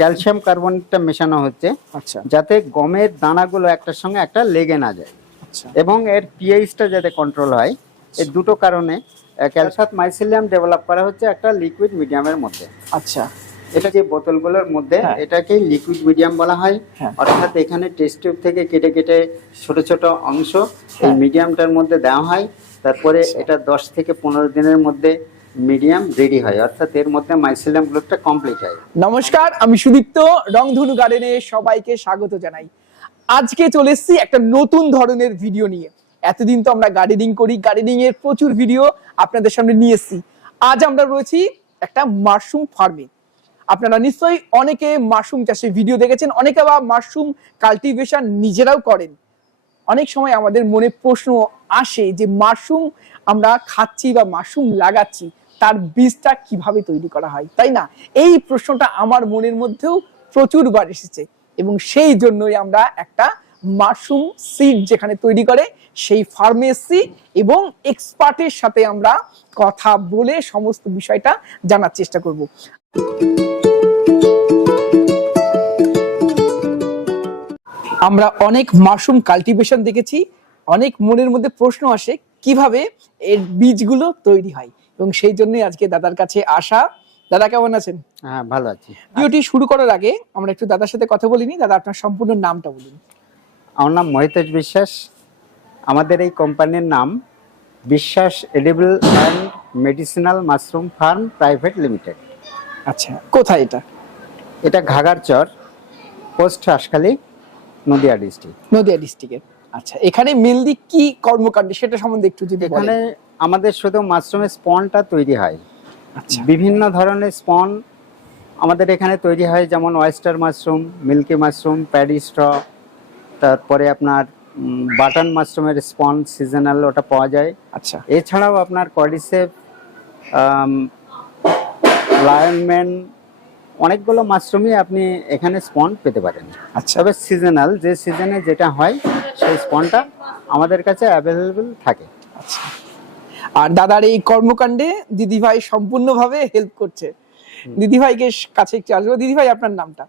Calcium কার্বনেটটা মেশানো হচ্ছে আচ্ছা যাতে গমের দানাগুলো একটার সঙ্গে একটা লেগে না যায় আচ্ছা এবং এর পিএইচটা যাতে কন্ট্রোল হয় এর দুটো কারণে ক্যালসাত মাইসিলিয়াম ডেভেলপ করা হচ্ছে একটা লিকুইড মিডিয়ামের মধ্যে আচ্ছা এটা যে বোতলগুলোর মধ্যে হ্যাঁ। এটাকে লিকুইড মিডিয়াম বলা হয় হ্যাঁ। অর্থাৎ এখানে টেস্ট টিউব থেকে কেটে কেটে ছোট ছোট অংশ এই হ্যাঁ। মিডিয়ামটার মধ্যে দেওয়া হয় তারপরে আচ্ছা। এটা দশ থেকে পনেরো দিনের মধ্যে মিডিয়াম রেডি হয়। অর্থাৎ এর মধ্যে মাইসিলিয়াম গ্রোথটা কমপ্লিট হয়। নমস্কার, আমি সুদীপ্ত, রংধনু গার্ডেনে সবাইকে স্বাগত জানাই। আজকে চলে এসেছি একটা নতুন ধরনের ভিডিও নিয়ে। এতদিন তো আমরা গার্ডেনিং করি গার্ডেনিং এর প্রচুর ভিডিও আপনাদের সামনে নিয়ে এসেছি। আজ আমরা রয়েছি একটা মাশরুম ফার্মে আপনারা নিশ্চয়ই অনেকে মাশরুম চাষের ভিডিও দেখেছেন, অনেকে আবার মাশরুম কাল্টিভেশন নিজেরাও করেন। অনেক সময় আমাদের মনে প্রশ্ন আসে যে মাশরুম আমরা খাচ্ছি বা মাশরুম লাগাচ্ছি। তার বীজটা কীভাবে তৈরি করা হয়, তাই না? এই প্রশ্নটা আমার মনের মধ্যেও প্রচুরবার এসেছে এবং সেই জন্যই আমরা একটা মাশরুম সিড যেখানে তৈরি করে সেই ফার্মেসি এবং এক্সপার্টের সাথে আমরা কথা বলে সমস্ত বিষয়টা জানার চেষ্টা করব। আমরা অনেক মাশরুম কাল্টিভেশন দেখেছি, অনেক মনের মধ্যে প্রশ্ন আসে, কীভাবে এর বীজগুলো তৈরি হয়? এবং সেই জন্যই আজকে দাদার কাছে আসা। দাদা কেমন আছেন? হ্যাঁ ভালো আছি। ভিডিওটি শুরু করার আগে আমরা একটু দাদার সাথে কথা বলিনি দাদা আপনার সম্পূর্ণ নামটা বলুন। আমার নাম মহিতেশ বিশ্বাস। আমাদের এই কোম্পানির নাম Biswas edible and medicinal mushroom farm private limited. আচ্ছা কোথায় এটা? এটা ঘাগারচর পোস্ট হাসখালি নদিয়া ডিস্ট্রিক্ট। নদিয়া ডিস্ট্রিক্টের আচ্ছা এখানে মেনলি কি কর্মকাণ্ড? সেটা সম্বন্ধে একটু যদি এখানে আমাদের শুধু মাশরুমের স্পনটা তৈরি হয়। আচ্ছা। বিভিন্ন ধরনের স্পন আমাদের এখানে তৈরি হয় যেমন oyster mushroom milky mushroom paddy straw তারপরে আপনার বাটন মাশরুমের স্পন সিজনাল ওটা পাওয়া যায়। আচ্ছা। এছাড়াও আপনার কডিসেপ লায়নম্যান অনেকগুলো মাশরুমই আপনি এখানে স্পন পেতে পারেন। আচ্ছা। তবে সিজনাল যে সিজনে যেটা হয় সেই স্পনটা আমাদের কাছে অ্যাভেলেবেল থাকে। আচ্ছা। আর দাদার এই কর্মকাণ্ডে দিদিভাই সম্পূর্ণভাবে হেল্প করছে। দিদিভাইকে কাছে একটু আসব। দিদিভাই আপনার নামটা?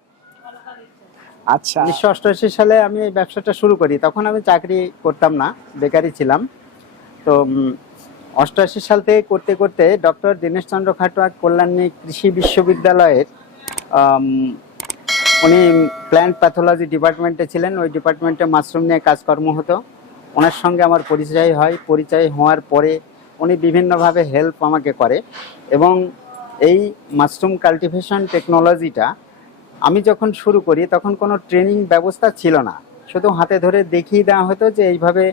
আচ্ছা। উনিশশো অষ্টআশি সালে আমি এই ব্যবসাটা শুরু করি। তখন আমি চাকরি করতাম না বেকারই ছিলাম। তো অষ্টআশি সাল থেকে করতে করতে ডক্টর দীনেশচন্দ্র খাটোয়া কল্যাণী কৃষি বিশ্ববিদ্যালয়ের উনি প্ল্যান্ট প্যাথোলজি ডিপার্টমেন্টে ছিলেন। ওই ডিপার্টমেন্টে মাশরুম নিয়ে কাজকর্ম হতো। ওনার সঙ্গে আমার পরিচয় হয়। পরিচয় হওয়ার পরে উনি বিভিন্নভাবে হেল্প আমাকে করে এবং এই মাশরুম কাল্টিভেশন টেকনোলজিটা আমি যখন শুরু করি তখন কোনো ট্রেনিং ব্যবস্থা ছিল না। শুধু হাতে ধরে দেখিয়ে দেওয়া হতো যে এইভাবে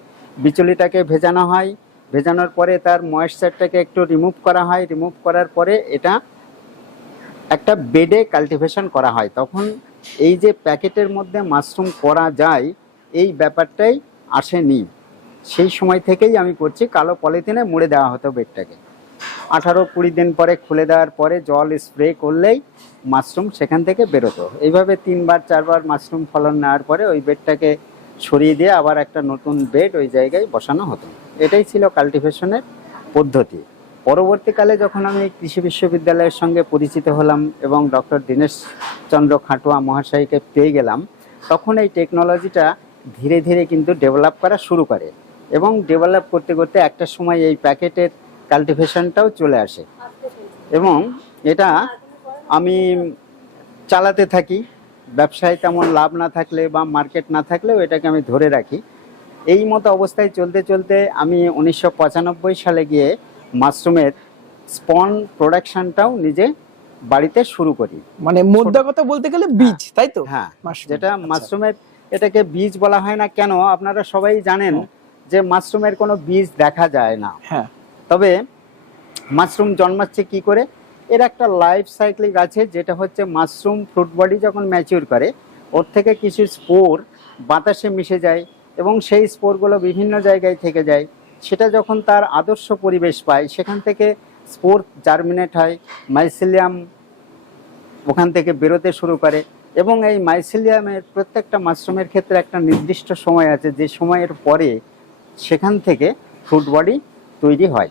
বিচুলিটাকে ভেজানো হয়, ভেজানোর পরে তার ময়েশ্চারটাকে একটু রিমুভ করা হয় রিমুভ করার পরে এটা একটা বেডে কাল্টিভেশন করা হয়। তখন এই যে প্যাকেটের মধ্যে মাশরুম করা যায়, এই ব্যাপারটাই আসেনি। সেই সময় থেকেই আমি করছি। কালো পলিথিনে মুড়ে দেওয়া হতো বেডটাকে। আঠারো কুড়ি দিন পরে খুলে দেওয়ার পরে জল স্প্রে করলেই মাশরুম সেখান থেকে বেরোতো। এইভাবে তিনবার, চারবার মাশরুম ফলন নেওয়ার পরে ওই বেডটাকে সরিয়ে দিয়ে আবার একটা নতুন বেড ওই জায়গায় বসানো হতো। এটাই ছিল কাল্টিভেশনের পদ্ধতি। পরবর্তীকালে যখন আমি কৃষি বিশ্ববিদ্যালয়ের সঙ্গে পরিচিত হলাম এবং ডক্টর দীনেশ চন্দ্র খাটোয়া মহাশয়কে পেয়ে গেলাম, তখন এই টেকনোলজিটা ধীরে ধীরে কিন্তু ডেভেলপ করা শুরু করে। এবং ডেভেলপ করতে করতে একটা সময় এই প্যাকেটের কাল্টিভেশনটাও চলে আসে এবং এটা আমি চালাতে থাকি ব্যবসায় তেমন লাভ না থাকলে বা মার্কেট না থাকলেও এটাকে আমি ধরে রাখি এই মতো অবস্থায় চলতে চলতে আমি উনিশশো পঁচানব্বই সালে গিয়ে মাশরুমের স্পন প্রোডাকশনটাও নিজে বাড়িতে শুরু করি মানে মোদ্দা কথা বলতে গেলে বীজ তাই তো হ্যাঁ যেটা আচ্ছা। মাশরুমের এটাকে বীজ বলা হয় না কেন আপনারা সবাই জানেন হ্যাঁ। যে মাশরুমের কোনো বীজ দেখা যায় না। হ্যাঁ। তবে মাশরুম জন্মাচ্ছে কি করে? এর একটা লাইফ সাইক্লিক আছে যেটা হচ্ছে মাশরুম ফ্রুট বডি যখন ম্যাচিউর করে ওর থেকে কিছু স্পোর বাতাসে মিশে যায় এবং সেই স্পোরগুলো বিভিন্ন জায়গায় থেকে যায়। সেটা যখন তার আদর্শ পরিবেশ পায় সেখান থেকে স্পোর জার্মিনেট হয় মাইসিলিয়াম ওখান থেকে বেরোতে শুরু করে এবং এই মাইসিলিয়ামের প্রত্যেকটা মাশরুমের ক্ষেত্রে একটা নির্দিষ্ট সময় আছে যে সময়ের পরে সেখান থেকে ফ্রুট বডি তৈরি হয়।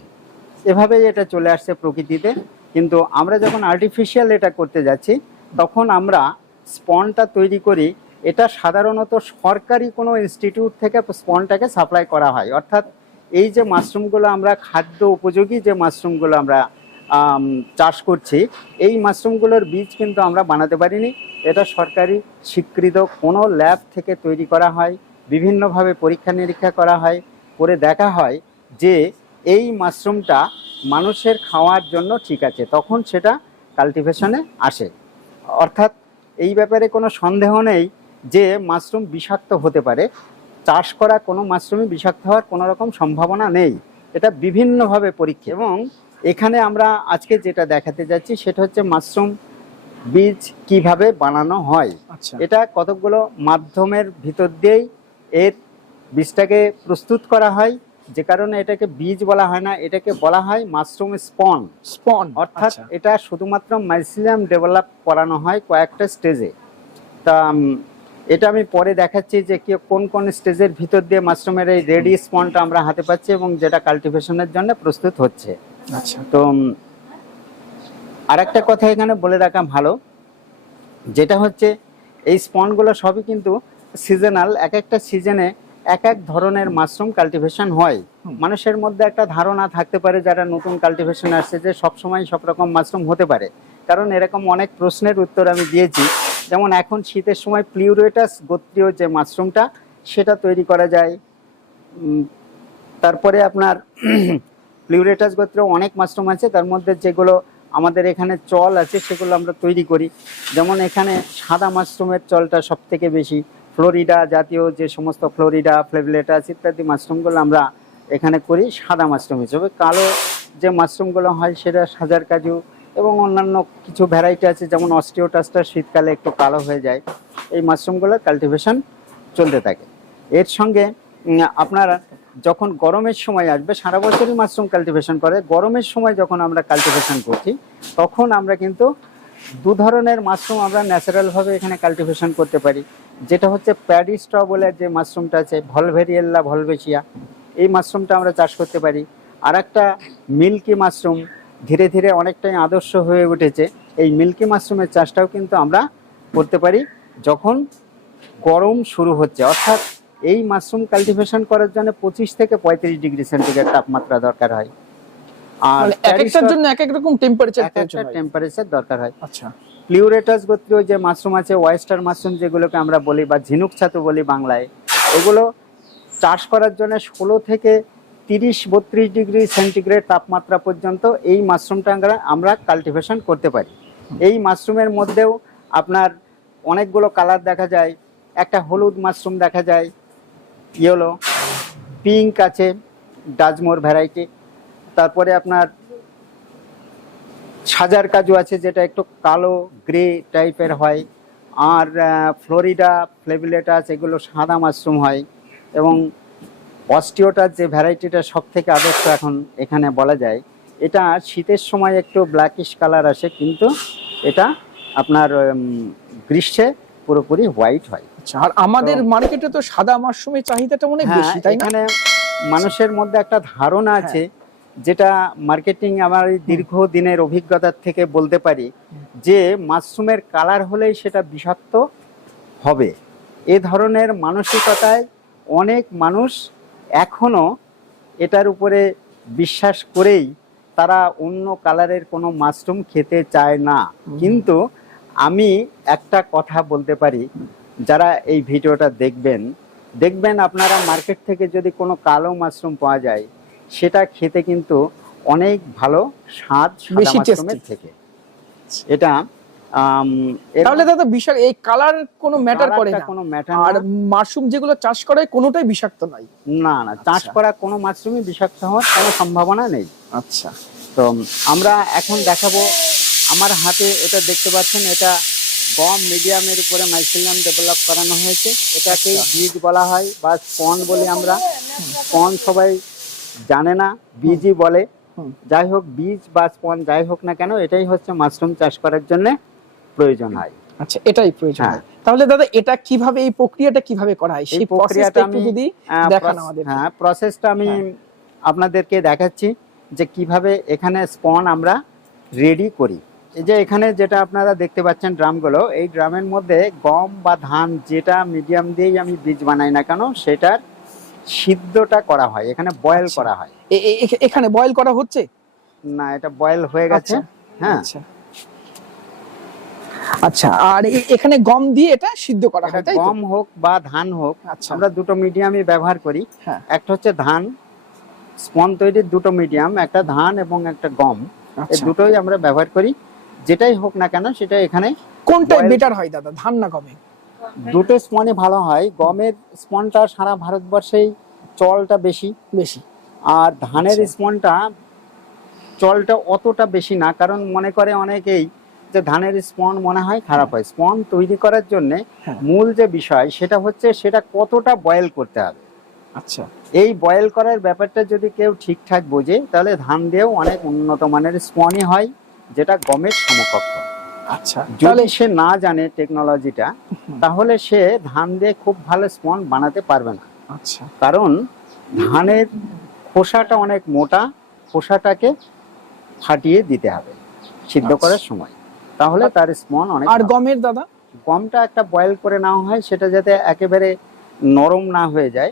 এভাবেই এটা চলে আসছে প্রকৃতিতে। কিন্তু আমরা যখন আর্টিফিশিয়াল এটা করতে যাচ্ছি, তখন আমরা স্পনটা তৈরি করি, এটা সাধারণত সরকারি কোনো ইনস্টিটিউট থেকে স্পনটাকে সাপ্লাই করা হয়। অর্থাৎ এই যে মাশরুমগুলো আমরা খাদ্য উপযোগী যে মাশরুমগুলো আমরা চাষ করছি, এই মাশরুমগুলোর বীজ কিন্তু আমরা বানাতে পারিনি। এটা সরকারি স্বীকৃত কোনো ল্যাব থেকে তৈরি করা হয়, বিভিন্নভাবে পরীক্ষা নিরীক্ষা করা হয়। করে দেখা হয় যে এই মাশরুমটা মানুষের খাওয়ার জন্য ঠিক আছে তখন সেটা কাল্টিভেশনে আসে। অর্থাৎ এই ব্যাপারে কোনো সন্দেহ নেই যে মাশরুম বিষাক্ত হতে পারে। চাষ করা কোনো মাশরুমই বিষাক্ত হওয়ার কোনো রকম সম্ভাবনা নেই। এটা বিভিন্নভাবে পরীক্ষা এবং এখানে আমরা আজকে যেটা দেখাতে যাচ্ছি সেটা হচ্ছে মাশরুম বীজ কীভাবে বানানো হয়। আচ্ছা। এটা কতকগুলো মাধ্যমের ভিতর দিয়েই এর বীজটাকে প্রস্তুত করা হয় যে কারণে এটাকে বীজ বলা হয় না এটাকে বলা হয় মাশরুম স্পন। স্পন অর্থাৎ আচ্ছা। এটা শুধুমাত্র মাইসিলিয়াম ডেভেলপ করানো হয় কয়েকটা স্টেজে তা এটা আমি পরে দেখাচ্ছি যে কি কোন কোন স্টেজের ভিতর দিয়ে মাশরুমের এই রেডি স্পনটা আমরা হাতে পাচ্ছি এবং যেটা কাল্টিভেশনের জন্য প্রস্তুত হচ্ছে। আচ্ছা। তো আর একটা কথা এখানে বলে রাখা ভালো যেটা হচ্ছে এই স্পনগুলো সবই কিন্তু সিজনাল এক একটা সিজনে এক এক ধরনের মাশরুম কাল্টিভেশন হয়। মানুষের মধ্যে একটা ধারণা থাকতে পারে যারা নতুন কাল্টিভেশন আসছে যে সব সবসময় সব রকম মাশরুম হতে পারে। কারণ এরকম অনেক প্রশ্নের উত্তর আমি দিয়েছি। যেমন এখন শীতের সময় প্লিউরেটাস গোত্রীয় যে মাশরুমটা সেটা তৈরি করা যায়। তারপরে আপনার প্লিউরেটাস গোত্রে অনেক মাশরুম আছে। তার মধ্যে যেগুলো আমাদের এখানে চল আছে সেগুলো আমরা তৈরি করি। যেমন এখানে সাদা মাশরুমের চলটা সব থেকে বেশি। ফ্লোরিডা জাতীয় যে সমস্ত ফ্লোরিডা ফ্লেভিলেটাস ইত্যাদি মাশরুমগুলো আমরা এখানে করি সাদা মাশরুম হিসেবে। কালো যে মাশরুমগুলো হয় সেটা সাজার কাজু এবং অন্যান্য কিছু ভ্যারাইটি আছে, যেমন অস্টিওটাসটা শীতকালে একটু কালো হয়ে যায়, এই মাশরুমগুলোর কাল্টিভেশন চলতে থাকে। এর সঙ্গে আপনারা যখন গরমের সময় আসবে, সারা বছরই মাশরুম কাল্টিভেশন করে, গরমের সময় যখন আমরা কাল্টিভেশন করছি, তখন আমরা কিন্তু দু ধরনের মাশরুম আমরা ন্যাচারালভাবে এখানে কাল্টিভেশন করতে পারি। যেটা হচ্ছে প্যাডি স্ট্র বলে যে মাশরুমটা আছে ভলভেরিয়েল্লা ভলভেশিয়া এই মাশরুমটা আমরা চাষ করতে পারি। আর একটা মিল্কি মাশরুম ধীরে ধীরে অনেকটাই আদর্শ হয়ে উঠেছে। এই মিল্কি মাশরুমের চাষটাও কিন্তু আমরা করতে পারি যখন গরম শুরু হচ্ছে। অর্থাৎ এই মাশরুম কাল্টিভেশন করার জন্য পঁচিশ থেকে পঁয়ত্রিশ ডিগ্রি সেন্টিগ্রেড তাপমাত্রা দরকার হয়। আর মানে এক একটার জন্য এক এক রকম টেম্পারেচার টেম্পারেচার দরকার হয়। আচ্ছা। প্লিউরেটাস গোত্রীয় যে মাশরুম আছে ওয়েস্টার মাশরুম যেগুলোকে আমরা বলি বা ঝিনুক ছাতু বলি বাংলায়, এগুলো চাষ করার জন্য ষোলো থেকে তিরিশ বত্রিশ ডিগ্রি সেন্টিগ্রেড তাপমাত্রা পর্যন্ত এই মাশরুমটা আমরা আমরা কাল্টিভেশন করতে পারি। এই মাশরুমের মধ্যেও আপনার অনেকগুলো কালার দেখা যায়, একটা হলুদ মাশরুম দেখা যায় ইয়েলো পিঙ্ক আছে, ডাজমোর ভ্যারাইটি তারপরে আপনার সাজার কাজু আছে যেটা একটু কালো গ্রে টাইপের হয়। আর ফ্লোরিডা ফ্লেভিলেটাস এগুলো সাদা মাশরুম হয়। এবং অস্টিওটার যে ভ্যারাইটিটা সব থেকে আদর্শ এখন এখানে বলা যায় এটা শীতের সময় একটু ব্ল্যাকিশ কালার আসে কিন্তু এটা আপনার গ্রীষ্মে পুরোপুরি হোয়াইট হয়। আচ্ছা আর আমাদের মার্কেটে তো সাদা মাশরুমের চাহিদাটা অনেক হ্যাঁ বেশি তাই এখানে মানুষের মধ্যে একটা ধারণা। আছে যেটা মার্কেটিং আমার দীর্ঘ দিনের অভিজ্ঞতার থেকে বলতে পারি যে মাশরুমের কালার হলেই সেটা বিষাক্ত হবে। এ ধরনের মানসিকতায় অনেক মানুষ এখনও এটার উপরে বিশ্বাস করেই তারা অন্য কালারের কোনো মাশরুম খেতে চায় না। কিন্তু আমি একটা কথা বলতে পারি যারা এই ভিডিওটা দেখবেন দেখবেন আপনারা মার্কেট থেকে যদি কোনো কালো মাশরুম পাওয়া যায় সেটা খেতে কিন্তু অনেক ভালো স্বাদ বেশি থেকে। এটা তাহলে দাদা বিষাক এই কালার কোনো ম্যাটার করে না। কোনো ম্যাটার আর মাশরুম যেগুলো চাষ করে কোনোটাই বিষাক্ত নয়। না না চাষ আচ্ছা। করা কোনো মাশরুমই বিষাক্ত হওয়ার কোনো সম্ভাবনা নেই। আচ্ছা। তো আমরা এখন দেখাবো আমার হাতে এটা দেখতে পাচ্ছেন এটা গম মিডিয়ামের উপরে মাইসিলিয়াম ডেভেলপ করানো হয়েছে। এটাকে আচ্ছা। বীজ বলা হয় বা স্পন বলি আমরা। স্পন সবাই জানে না বীজই বলে। যাই হোক বীজ বা স্পন যাই হোক না কেন এটাই হচ্ছে মাশরুম চাষ করার জন্য প্রয়োজন হয়। আচ্ছা এটাই প্রয়োজন হ্যাঁ। তাহলে দাদা এটা কীভাবে এই প্রক্রিয়াটা কীভাবে করা হয়? সেই প্রক্রিয়াটা আমি যদি দেখান আমাদের হ্যাঁ প্রসেসটা আমি হ্যাঁ। আপনাদেরকে দেখাচ্ছি যে কীভাবে এখানে স্পন আমরা রেডি করি। এই যে এখানে যেটা আপনারা দেখতে পাচ্ছেন ড্রামগুলো এই ড্রামের মধ্যে গম বা ধান যেটা মিডিয়াম দিয়েই আমি বীজ বানাই না কেন সেটার সিদ্ধটা করা হয় এখানে বয়েল আচ্ছা। করা হয়। এখানে বয়েল করা হচ্ছে? না এটা বয়েল হয়ে গেছে। আচ্ছা। হ্যাঁ। আচ্ছা। আচ্ছা আর এখানে গম দিয়ে এটা সিদ্ধ করা হয় তাই গম হোক বা ধান হোক আচ্ছা। আমরা দুটো মিডিয়ামই ব্যবহার করি। হ্যাঁ। একটা হচ্ছে ধান স্পন তৈরির দুটো মিডিয়াম একটা ধান এবং একটা গম। এই দুটোই আমরা ব্যবহার করি। যেটাই হোক না কেন সেটা এখানে কোনটা বেটার হয় দাদা ধান না গমে? দুটো স্পনই ভালো হয়। গমের স্পনটা সারা ভারতবর্ষেই চলটা বেশি। বেশি। আর ধানের আচ্ছা। স্পনটা চলটা অতটা বেশি না কারণ মনে করে অনেকেই যে ধানের স্পন মনে হয় খারাপ হয়। স্পন তৈরি করার জন্য হ্যাঁ। মূল যে বিষয় সেটা হচ্ছে সেটা কতটা বয়েল করতে হবে। আচ্ছা। এই বয়েল করার ব্যাপারটা যদি কেউ ঠিকঠাক বোঝে তাহলে ধান দিয়েও অনেক উন্নত মানের স্পনই হয় যেটা গমের সমকক্ষ। আচ্ছা যদি সে না জানে টেকনোলজিটা তাহলে সে ধান দিয়ে খুব ভালো স্পন বানাতে পারবে না। আচ্ছা। কারণ ধানের খোসাটা অনেক মোটা খোসাটাকে ফাটিয়ে দিতে হবে সিদ্ধ আচ্ছা। করার সময়। তাহলে তার স্পন অনেক আর গমের দাদা? গমটা একটা বয়েল করে নেওয়া হয় সেটা যাতে একেবারে নরম না হয়ে যায়।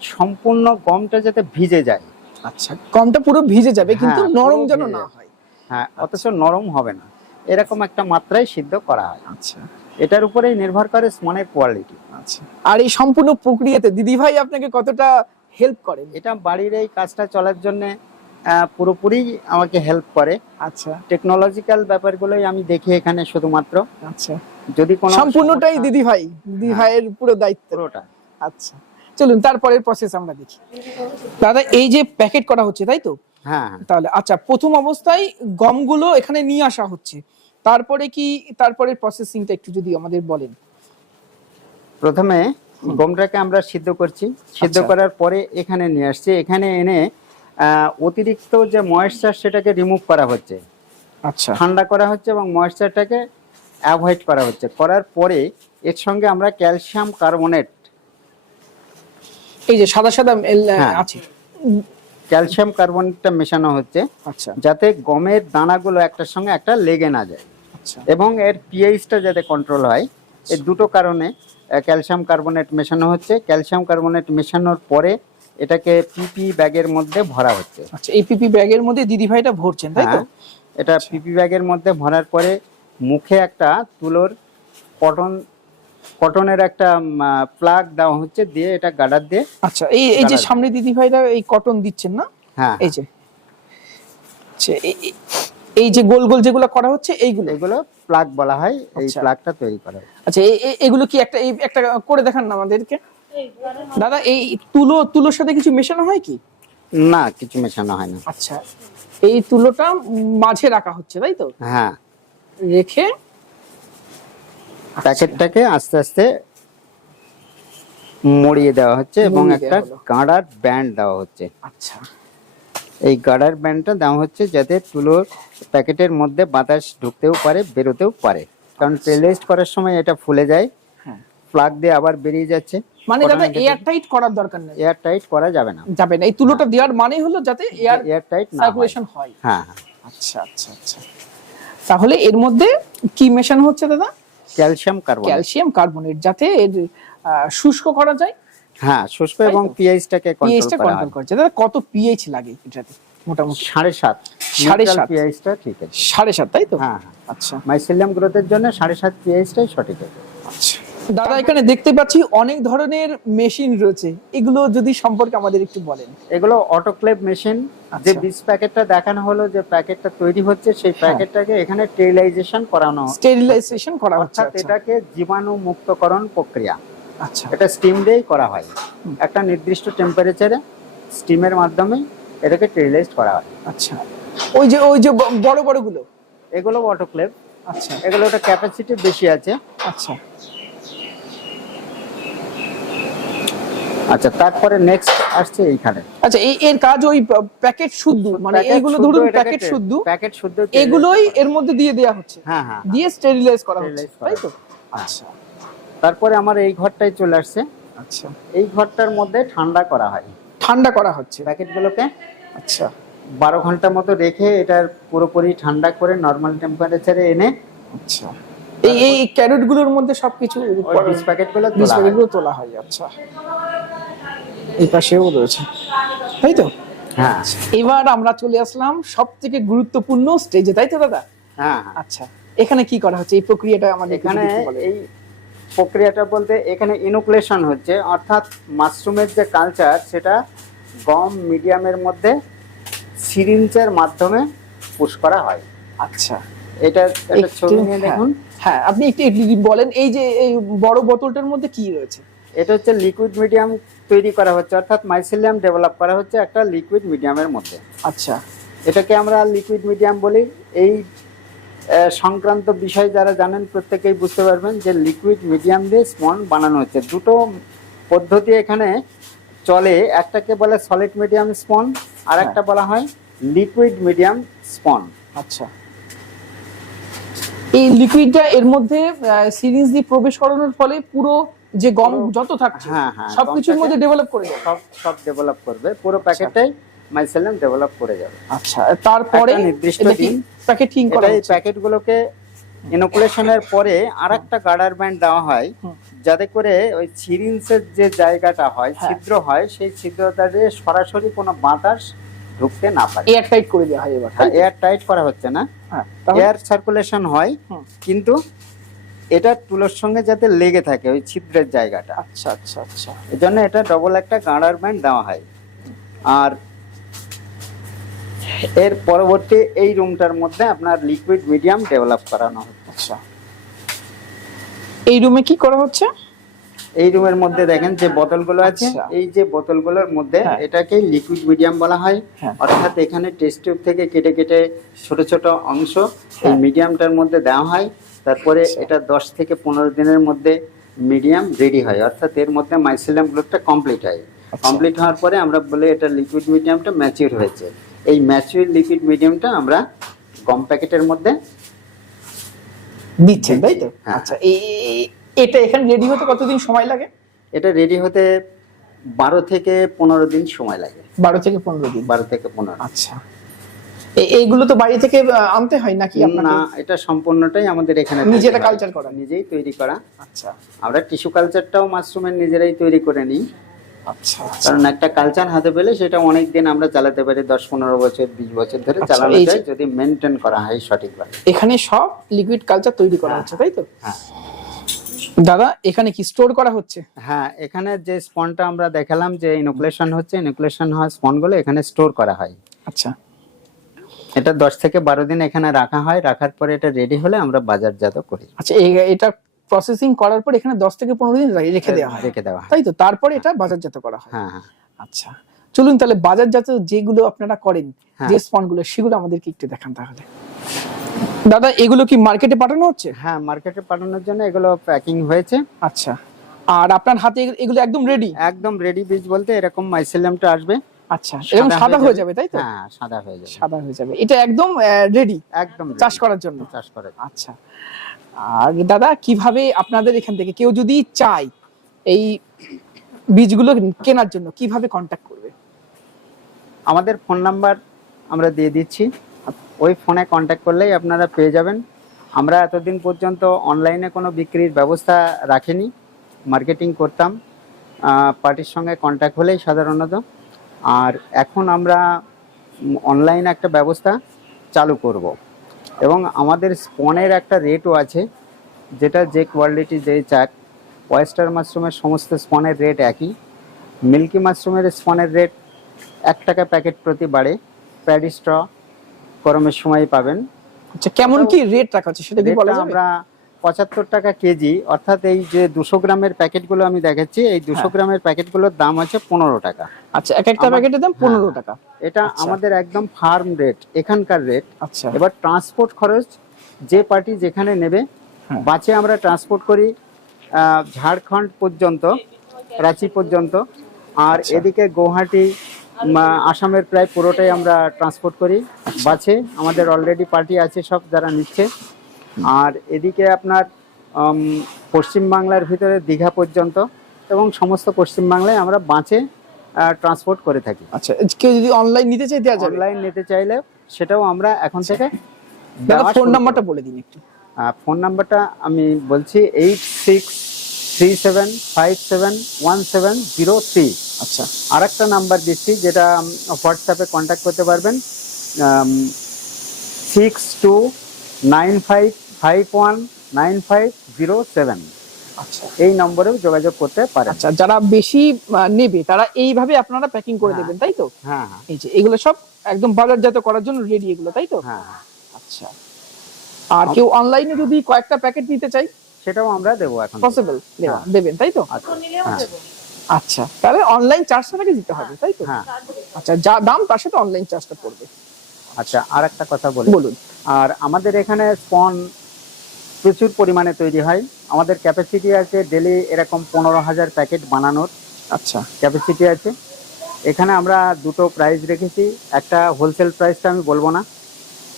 সম্পূর্ণ গমটা যাতে ভিজে যায়। আচ্ছা গমটা পুরো ভিজে যাবে কিন্তু হ্যাঁ, নরম যেন না হয়। হ্যাঁ অথচ নরম হবে না। এরকম একটা মাত্রায় সিদ্ধ করা হয়। আচ্ছা। এটার উপরেই নির্ভর করে স্পনের কোয়ালিটি আচ্ছা। আর এই সম্পূর্ণ প্রক্রিয়াতে দিদি ভাই আপনাকে কতটা হেল্প করেন? এটা বাড়ির এই কাজটা চলার জন্য পুরোপুরি আমাকে হেল্প করে। আচ্ছা। টেকনোলজিক্যাল ব্যাপারগুলোই আমি দেখি এখানে শুধুমাত্র। আচ্ছা। যদি কোনো সম্পূর্ণটাই দিদি ভাই দিদি হ্যাঁ। ভাইয়ের পুরো দায়িত্ব। পুরোটা। আচ্ছা। চলুন তারপরের প্রসেস আমরা দেখি। দাদা এই যে প্যাকেট করা হচ্ছে তাই তো? হ্যাঁ হ্যাঁ। তাহলে আচ্ছা প্রথম অবস্থায় গমগুলো এখানে নিয়ে আসা হচ্ছে। তারপরে কি তারপরে প্রসেসিংটা একটু যদি আমাদের বলেন। প্রথমে গমটাকে আমরা সিদ্ধ করছি। সিদ্ধ আচ্ছা। করার পরে এখানে নিয়ে আসছি। এখানে এনে অতিরিক্ত যে ময়েশ্চার সেটাকে রিমুভ করা হচ্ছে। আচ্ছা। ঠান্ডা করা হচ্ছে এবং ময়েশ্চারটাকে অ্যাভয়েড করা হচ্ছে। করার পরে এর সঙ্গে আমরা ক্যালসিয়াম কার্বনেট এই যে সাদা সাদা হ্যাঁ। আছে। ক্যালসিয়াম কার্বনেটটা মেশানো হচ্ছে। আচ্ছা। যাতে গমের দানাগুলো একটার সঙ্গে একটা লেগে না যায়। এবং এর পিএইচটা যাতে কন্ট্রোল হয় এই দুটো কারণে ক্যালসিয়াম কার্বনেট মেশানো হচ্ছে। ক্যালসিয়াম কার্বনেট মেশানোর পরে এটাকে পিপি ব্যাগের মধ্যে ভরা হচ্ছে। আচ্ছা এই পিপি ব্যাগের মধ্যে দিদি ভাইটা ভরছেন তাই তো? হ্যাঁ, এটা পিপি ব্যাগের মধ্যে ভরার পরে মুখে একটা তুলোর কটন কটনের একটা প্লাগ দেওয়া হচ্ছে দিয়ে এটা গার্ডার দিয়ে আচ্ছা এই এই যে সামনে দিদি ভাইরা এই কটন দিচ্ছেন না? হ্যাঁ এই যে আচ্ছা, এই- যে গোল গোল যেগুলো করা হচ্ছে এইগুলো? এগুলো প্লাগ বলা হয় এই আচ্ছা। প্লাগটা তৈরি করা আচ্ছা এগুলো কি একটা একটা করে দেখান না আমাদেরকে। দাদা এই তুলো তুলোর সাথে কিছু মেশানো হয় কি? না কিছু মেশানো হয় না। আচ্ছা এই তুলোটা মাঝে রাখা হচ্ছে তাই তো? হ্যাঁ। রেখে প্যাকেটটাকে আস্তে আস্তে মরিয়ে দেওয়া হচ্ছে এবং একটা কাঁড়ার ব্যান্ড দেওয়া হচ্ছে। আচ্ছা। এই গার্ডার ব্যান্ডটা দেওয়া হচ্ছে যাতে তুলোর প্যাকেটের মধ্যে বাতাস ঢুকতেও পারে বেরোতেও পারে। কারণ প্লেলিস্ট করার সময় এটা ফুলে যায় হ্যাঁ। প্লাগ দিয়ে আবার বেরিয়ে যাচ্ছে। মানে দাদা এয়ার টাইট করার দরকার নেই। এয়ার টাইট করা যাবে না। যাবে না। এই তুলোটা দেওয়ার মানে হলো যাতে এয়ার এয়ার টাইট না হয়। সার্কুলেশন হয়। হ্যাঁ হ্যাঁ। আচ্ছা আচ্ছা আচ্ছা। তাহলে এর মধ্যে কি মেশানো হচ্ছে দাদা? ক্যালসিয়াম কার্বন ক্যালসিয়াম কার্বনেট যাতে এর শুষ্ক করা যায়। হ্যাঁ শুষ্ক এবং? পিএইচটাকে পিএইচটা কন্ট্রোল করছে। দাদা কত পিএইচ লাগে এটাতে? মোটামুটি। সাড়ে সাত। সাড়ে সাত। পিএইচটা ঠিক আছে। সাড়ে সাত তাই তো? হ্যাঁ হ্যাঁ। আচ্ছা। মাইসেলিয়াম গ্রোথের জন্য সাড়ে সাত পিএইচটাই সঠিক আছে আচ্ছা। দাদা এখানে দেখতে পাচ্ছি অনেক ধরনের মেশিন রয়েছে। এগুলো যদি সম্পর্কে আমাদের একটু বলেন। এগুলো অটোক্লেভ মেশিন যে আচ্ছা। বীজ প্যাকেটটা দেখানো হলো যে প্যাকেটটা তৈরি হচ্ছে সেই হ্যাঁ। প্যাকেটটাকে এখানে স্টেরিলাইজেশন করানো। স্টেরিলাইজেশন করা হচ্ছে অর্থাৎ আচ্ছা। এটাকে জীবাণু মুক্তকরণ প্রক্রিয়া। আচ্ছা। এটা স্টিম দিয়েই করা হয়। একটা নির্দিষ্ট টেম্পারেচারে স্টিমের মাধ্যমে এটাকে স্টেরিলাইজ করা হয়। আচ্ছা। ওই যে ওই যে বড় বড়গুলো এগুলো অটোক্লেভ আচ্ছা। এগুলো ওটা ক্যাপাসিটি বেশি আছে। আচ্ছা। আচ্ছা তারপরে নেক্সট আসছে এইখানে। আচ্ছা এই এর কাজ ওই প্যাকেট শুদ্ধ মানে এইগুলো ধরুন প্যাকেট শুদ্ধ প্যাকেট শুদ্ধ এগুলোই এর মধ্যে দিয়ে দেয়া হচ্ছে। হ্যাঁ হ্যাঁ দিয়ে স্টেরিলাইজ করা হচ্ছে তাই তো? হ্যাঁ। আচ্ছা। তারপরে আমার এই ঘরটাই চলে আসছে। আচ্ছা। এই ঘরটার মধ্যে ঠান্ডা করা হয়। ঠান্ডা করা হচ্ছে? প্যাকেটগুলোকে আচ্ছা। বারো ঘণ্টা মতো রেখে এটার পুরোপুরি ঠান্ডা করে নর্মাল টেম্পারেচারে এনে আচ্ছা। এই এই ক্যারেটগুলোর মধ্যে সবকিছু প্যাকেটগুলো। প্যাকেটগুলো তোলা হয়। আচ্ছা। এই পাশেও রয়েছে। তাই তো? হ্যাঁ। এবার আমরা চলে আসলাম সব থেকে গুরুত্বপূর্ণ স্টেজে তাই তো দাদা? হ্যাঁ হ্যাঁ। আচ্ছা। এখানে কি করা হচ্ছে? এই প্রক্রিয়াটা আমাদের এখানে। এই প্রক্রিয়াটা বলতে এখানে ইনোকুলেশন হচ্ছে অর্থাৎ মাশরুমের যে কালচার সেটা গম মিডিয়ামের মধ্যে সিরিঞ্জের মাধ্যমে পুশ করা হয়। আচ্ছা। এটা একটা ছবি নিয়ে হ্যাঁ, দেখুন। হ্যাঁ আপনি একটু বলেন এই যে এই বড় বোতলটার মধ্যে কি রয়েছে? এটা হচ্ছে লিকুইড মিডিয়াম তৈরি করা হচ্ছে অর্থাৎ মাইসিলিয়াম ডেভেলপ করা হচ্ছে একটা লিকুইড মিডিয়ামের মধ্যে। আচ্ছা। এটাকে আমরা লিকুইড মিডিয়াম বলি। এই সংক্রান্ত বিষয় যারা জানেন প্রত্যেকেই বুঝতে পারবেন যে লিকুইড মিডিয়াম দিয়ে স্পন বানানো হচ্ছে। দুটো পদ্ধতি এখানে চলে। একটাকে বলে সলিড মিডিয়াম স্পন আর একটা বলা হয় লিকুইড মিডিয়াম স্পন আচ্ছা। এই লিকুইডটা এর মধ্যে সিরিজ দিয়ে প্রবেশ করানোর ফলে পুরো যে গম যত থাকছে হ্যাঁ, হ্যাঁ, সবকিছুর মধ্যে ডেভেলপ করে সব সব ডেভেলপ করবে। পুরো প্যাকেটটাই মাইসেলিয়াম ডেভেলপ করে যাবে। আচ্ছা তারপরে নির্দিষ্ট দিন প্যাকেটিং করা এই প্যাকেটগুলোকে ইনোকুলেশনের পরে আরেকটা গার্ডার ব্যান্ড দেওয়া হয় যাতে করে ওই সিরিঞ্জের যে জায়গাটা হয় হ্যাঁ। ছিদ্র হয় সেই ছিদ্রটা দিয়ে সরাসরি কোনো বাতাস ঢুকতে না পারে। এয়ার টাইট করে দেওয়া হয় এবার? এয়ার টাইট করা হচ্ছে না। হ্যাঁ এয়ার সার্কুলেশন হয় কিন্তু এটা তুলোর সঙ্গে যাতে লেগে থাকে ওই ছিদ্রের জায়গাটা। আচ্ছা আচ্ছা আচ্ছা। এজন্য এটা ডবল একটা গার্ডার ব্যান্ড দেওয়া হয়। আর এর পরবর্তী এই রুমটার মধ্যে আপনার লিকুইড মিডিয়াম ডেভেলপ করানো হচ্ছে আচ্ছা এই রুমে কি করা হচ্ছে এই রুমের মধ্যে দেখেন যে বোতলগুলো আছে আচ্ছা। এই যে বোতলগুলোর মধ্যে হ্যাঁ। এটাকে লিকুইড মিডিয়াম বলা হয় হ্যাঁ। অর্থাৎ এখানে টেস্ট টিউব থেকে কেটে কেটে ছোট ছোট অংশ এই হ্যাঁ। মিডিয়ামটার মধ্যে দেওয়া হয় তারপরে আচ্ছা। এটা দশ থেকে পনেরো দিনের মধ্যে মিডিয়াম রেডি হয় অর্থাৎ এর মধ্যে মাইসিলাম গ্রুপটা কমপ্লিট হয় আচ্ছা। কমপ্লিট হওয়ার পরে আমরা বলে এটা লিকুইড মিডিয়ামটা ম্যাচিউর হয়েছে এই ম্যাচিউর লিকুইড মিডিয়ামটা আমরা গম প্যাকেটের মধ্যে দিচ্ছেন তাই তো? হ্যাঁ। আচ্ছা এই এটা এখানে রেডি হতে কতদিন সময় লাগে? এটা রেডি হতে বারো থেকে পনেরো দিন সময় লাগে। বারো থেকে পনেরো দিন। বারো থেকে পনেরো আচ্ছা। এইগুলো তো বাড়ি থেকে আনতে হয় নাকি না এটা সম্পূর্ণটাই আমাদের এখানে নিজেরা কালচার করা। নিজেই তৈরি করা। আচ্ছা। আমরা টিস্যু কালচারটাও মাশরুমের নিজেরাই তৈরি করে নিই। আচ্ছা আচ্ছা। কারণ একটা কালচার হাতে পেলে সেটা অনেক দিন আমরা চালাতে পারি দশ পনেরো বছর বিশ বছর ধরে আচ্ছা, চালানো যায় যদি মেনটেন করা হয় সঠিকভাবে। এখানে সব লিকুইড কালচার তৈরি করা হচ্ছে তাই তো? হ্যাঁ। দাদা এখানে কি স্টোর করা হচ্ছে? হ্যাঁ এখানে যে স্পনটা আমরা দেখালাম যে ইনোকুলেশন হচ্ছে ইনোকুলেশন হওয়া স্পনগুলো এখানে স্টোর করা হয়। আচ্ছা। এটা দশ থেকে বারো দিন এখানে রাখা হয় রাখার পরে এটা রেডি হলে আমরা বাজারজাত করি। আচ্ছা এটা প্রসেসিং করার পর এখানে দশ থেকে পনেরো দিন রেখে দেওয়া হয়। রেখে দেওয়া তাই তো? তারপরে এটা বাজারজাত করা হয়। হ্যাঁ হ্যাঁ। আচ্ছা। চলুন তাহলে বাজারজাত যেগুলো আপনারা করেন হ্যাঁ। যে স্পনগুলো সেগুলো আমাদেরকে একটু দেখান তাহলে। দাদা এগুলো কি মার্কেটে পাঠানো হচ্ছে? হ্যাঁ মার্কেটে পাঠানোর জন্য এগুলো প্যাকিং হয়েছে। আচ্ছা। আর আপনার হাতে এগুলো- একদম রেডি একদম রেডি বীজ বলতে এরকম মাইসেলিয়ামটা আসবে। আচ্ছা এরকম সাদা হয়ে যাবে। তাই তো? হ্যাঁ সাদা হয়ে যাবে। সাদা হয়ে যাবে। এটা একদম রেডি একদম চাষ করার জন্য? চাষ করে আচ্ছা। আর দাদা, কীভাবে আপনাদের এখান থেকে, কেউ যদি চায় এই বীজগুলো কেনার জন্য, কীভাবে কন্ট্যাক্ট করবে? আমাদের ফোন নাম্বার আমরা দিয়ে দিচ্ছি। ওই ফোনে কন্ট্যাক্ট করলেই আপনারা পেয়ে যাবেন। আমরা এতদিন পর্যন্ত অনলাইনে কোনো বিক্রির ব্যবস্থা রাখিনি। মার্কেটিং করতাম। পার্টির সঙ্গে কন্ট্যাক্ট হলেই সাধারণত। আর এখন আমরা অনলাইনে একটা ব্যবস্থা চালু করব। এবং আমাদের স্পনের একটা রেটও আছে যেটা যে কোয়ালিটি যে চাক ওয়েস্টার মাশরুমের সমস্ত স্পনের রেট একই মিল্কি মাশরুমের স্পনের রেট এক টাকা প্যাকেট প্রতি বাড়ে প্যাডি স্ট্র গরমের সময় পাবেন। আচ্ছা কেমন কি রেট রাখা আছে সেটা কি বলা যাবে? আমরা পঁচাত্তর টাকা কেজি অর্থাৎ এই যে দুশো গ্রামের প্যাকেটগুলো আমি দেখাচ্ছি এই দুশো হ্যাঁ। গ্রামের প্যাকেটগুলোর দাম আছে পনেরো টাকা আচ্ছা এক একটা প্যাকেটের দাম পনেরো হ্যাঁ। টাকা এটা আচ্ছা। আমাদের একদম ফার্ম রেট এখানকার রেট আচ্ছা এবার ট্রান্সপোর্ট খরচ যে পার্টি যেখানে নেবে হ্যাঁ। বাসে আমরা ট্রান্সপোর্ট করি ঝাড়খণ্ড পর্যন্ত রাঁচি পর্যন্ত আর আচ্ছা। এদিকে গৌহাটি আসামের প্রায় পুরোটাই আমরা ট্রান্সপোর্ট করি আচ্ছা। বাসে আমাদের অলরেডি পার্টি আছে সব যারা নিচ্ছে আর এদিকে আপনার পশ্চিম বাংলার ভিতরে দীঘা পর্যন্ত এবং সমস্ত পশ্চিম বাংলায় আমরা বাঁচে ট্রান্সপোর্ট করে থাকি। আচ্ছা কেউ যদি অনলাইন নিতে চাই দেওয়া যাবে? অনলাইন নিতে চাইলে সেটাও আমরা এখন থেকে ফোন নাম্বারটা বলে দিন একটু। ফোন নাম্বারটা আমি বলছি eight six three seven five seven one seven zero three আচ্ছা। আর একটা নাম্বার দিচ্ছি যেটা হোয়াটসঅ্যাপে কন্ট্যাক্ট করতে পারবেন six two nine five five one nine five zero seven আচ্ছা। এই নম্বরেও যোগাযোগ করতে পারেন। আচ্ছা যারা বেশি নেবে তারা এইভাবে আপনারা প্যাকিং করে হ্যাঁ। দেবেন তাই তো? হ্যাঁ হ্যাঁ। এই যে এগুলো সব একদম বাজারজাত করার জন্য রেডি এগুলো তাই তো? হ্যাঁ হ্যাঁ। আচ্ছা। আর কেউ অনলাইনে যদি কয়েকটা প্যাকেট নিতে চাই সেটাও আমরা দেবো এখন। পসিবল। দেবেন তাই তো? আচ্ছা। আচ্ছা তাহলে অনলাইন চার্জটা নাকি দিতে হবে তাই তো? হ্যাঁ। আচ্ছা যা দাম তার সাথে অনলাইন চার্জটা পড়বে। আচ্ছা আর একটা কথা বলি। বলুন। আর আমাদের এখানে স্পন প্রচুর পরিমাণে তৈরি হয়। আমাদের ক্যাপাসিটি আছে ডেলি এরকম পনেরো হাজার প্যাকেট বানানোর। আচ্ছা। ক্যাপাসিটি আছে। এখানে আমরা দুটো প্রাইস রেখেছি। একটা হোলসেল প্রাইসটা আমি বলব না।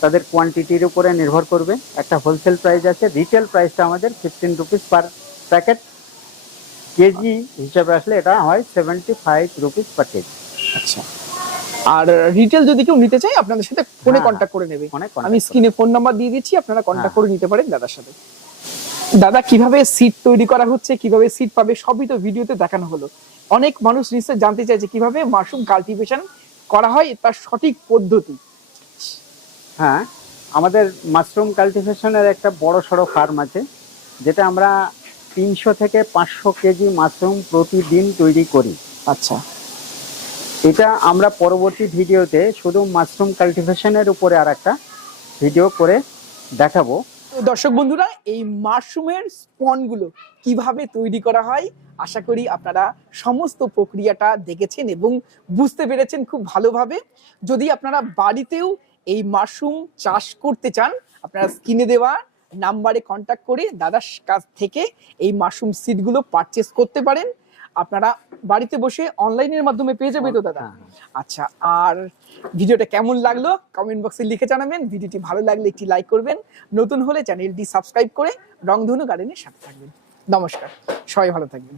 তাদের কোয়ান্টিটির উপরে নির্ভর করবে। একটা হোলসেল প্রাইস আছে রিটেল প্রাইসটা আমাদের fifteen rupees per packet kg হিসাবে আসলে এটা হয় seventy five rupees per kg. আচ্ছা। আর রিটেল যদি কেউ নিতে চায় আপনাদের সাথে ফোনে হ্যাঁ। কন্ট্যাক্ট করে নেবে। আমি স্ক্রিনে ফোন নাম্বার দিয়ে দিচ্ছি আপনারা কন্ট্যাক্ট হ্যাঁ। করে নিতে পারেন দাদার সাথে। দাদা কীভাবে সিট তৈরি করা হচ্ছে কীভাবে সিট পাবে সবই তো ভিডিওতে দেখানো হলো। অনেক মানুষ নিশ্চয় জানতে চাইছে কীভাবে মাশরুম কাল্টিভেশন করা হয় তার সঠিক পদ্ধতি। হ্যাঁ আমাদের মাশরুম কাল্টিভেশনের একটা বড় সড়ো ফার্ম আছে যেটা আমরা তিনশো থেকে পাঁচশো কেজি মাশরুম প্রতিদিন তৈরি করি। আচ্ছা। এটা আমরা পরবর্তী ভিডিওতে শুধু মাশরুম কাল্টিভেশনের উপরে আর একটা ভিডিও করে দেখাবো। দর্শক বন্ধুরা, এই মাশরুমের স্পনগুলো কীভাবে তৈরি করা হয়, আশা করি আপনারা সমস্ত প্রক্রিয়াটা দেখেছেন এবং বুঝতে পেরেছেন খুব ভালোভাবে। যদি আপনারা বাড়িতেও এই মাশরুম চাষ করতে চান, আপনারা স্ক্রিনে দেওয়া নাম্বারে কন্ট্যাক্ট করে দাদার কাছ থেকে এই মাশরুম সিডগুলো পারচেস করতে পারেন। আপনারা বাড়িতে বসে অনলাইনের মাধ্যমে পেয়ে যাবে তো দাদা। হ্যাঁ, আচ্ছা আর ভিডিওটা কেমন লাগল? কমেন্ট বক্সে লিখে জানাবেন। ভিডিওটি ভালো লাগলে একটি লাইক করবেন। নতুন হলে চ্যানেলটি সাবস্ক্রাইব করে রংধনু গার্ডেনের সাথে থাকবেন। নমস্কার সবাই ভালো থাকবেন।